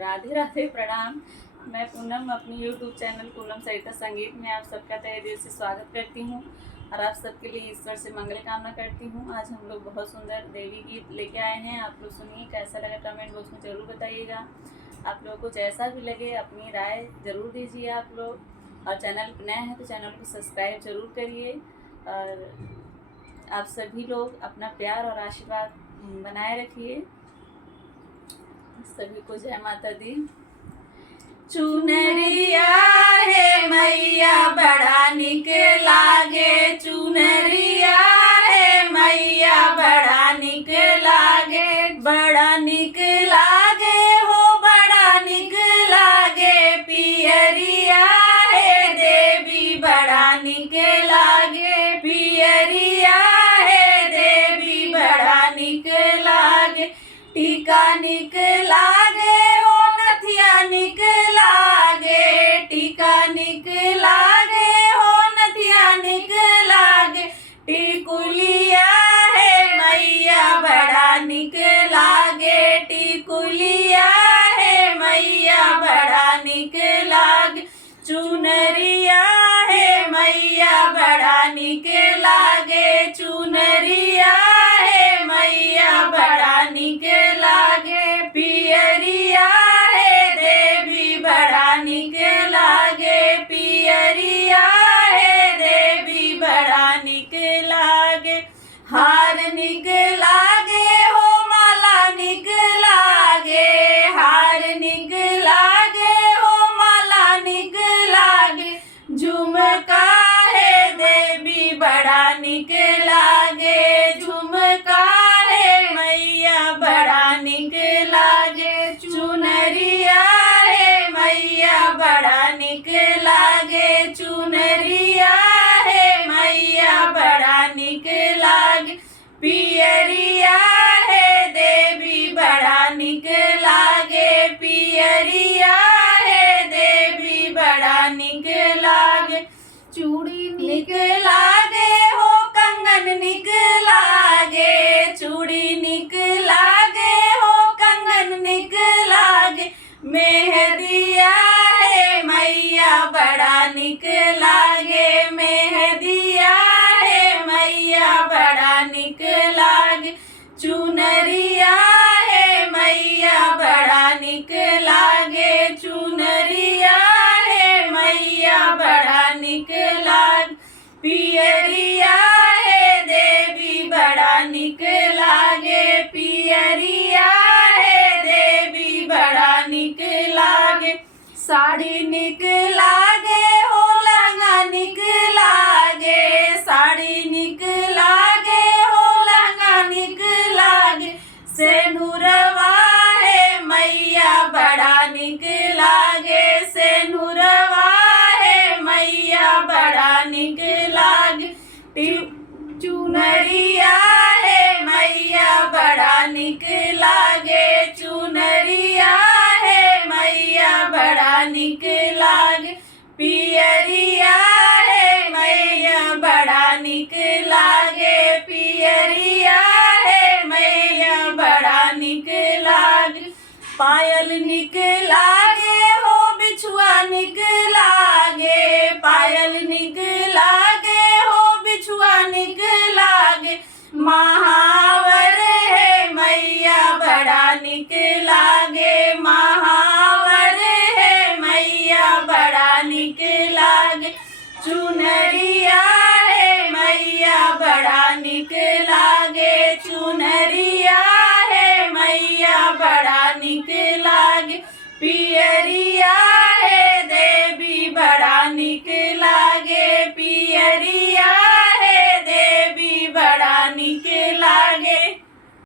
राधे राधे प्रणाम। मैं पूनम अपनी यूट्यूब चैनल पूनम सरिता संगीत में आप सबका तहे दिल से स्वागत करती हूँ और आप सबके लिए ईश्वर से मंगल कामना करती हूँ। आज हम लोग बहुत सुंदर देवी गीत लेके आए हैं। आप लोग सुनिए, कैसा लगा कमेंट बॉक्स में ज़रूर बताइएगा। आप लोगों को जैसा भी लगे अपनी राय ज़रूर दीजिए आप लोग। और चैनल पर नए हैं तो चैनल को सब्सक्राइब ज़रूर करिए। और आप सभी लोग अपना प्यार और आशीर्वाद बनाए रखिए। सभी को जय माता दी। चुनरिया है मैया बड़ा निक लागे, चुनरिया है मैया बड़ा निक लागे, बड़ा निक लागे हो बड़ा निक लागे। पियरिया है देवी बड़ा निक लागे, पियरिया है देवी बड़ा निक लागे। टीका निक लागे हो नथिया निक लागे, टीका निक लागे हो नथिया निक लागे। टिकुलिया है मैया बड़ा निक लागे, टिकुलिया है मैया बड़ा निक लागे। चुनरिया है मैया बड़ा निक लागे, चुनरिया है मैया बड़ा निक लागे। पियरिया है देवी बड़ा निक लागे, पियरिया है देवी बड़ा निक लागे। हार निक लागे हो माला निक लागे, हार निक लागे हो माला निक लागे। झुमका है देवी बड़ा निक लागे, झुमका है मैया बड़ा निक लागे। चुनरिया है मैया बड़ा निक लागे, चुनरिया है मैया बड़ा निक लागे। पियरिया है देवी बड़ा निक लागे, पियरिया है देवी बड़ा निक लागे। चूड़ी निक लागे हो कंगन निक लागे, चूड़ी निक लागे हो कंगन निक लागे। मेहदिया है मैया बड़ा निक लागे, मेहदिया है मैया बड़ा निक लागे। चुनरिया है मैया बड़ा निक लागे, चुनरिया है मैया बड़ा निक लागे। पियरिया है देवी बड़ा निक लागे, पियरिया है देवी बड़ा निक लागे। साड़ी निक लागे हो लहंगा निक लागे, साड़ी निक लागे हो लहंगा निक लागे। सेनुरवा है मैया बड़ा निक लागे, सेनुरवा है मैया बड़ा निक लागे। चुनरिया है मैया बड़ा निक लागे, चुनरिया है मैया बड़ा निक लागे। पियरिया है मैया बड़ा निक लागे, पियरिया है मैया बड़ा निक लागे। पायल निक लागे हो बिछुआ निक लागे, पायल निक लागे हो बिछुआ निक लागे। महावर है मैया बड़ा निक लागे, महावर है मैया बड़ा निक लागे। चुनरिया है मैया बड़ा निक लागे, चुनरिया है मैया बड़ा निक लागे। पियरिया है देवी बड़ा निक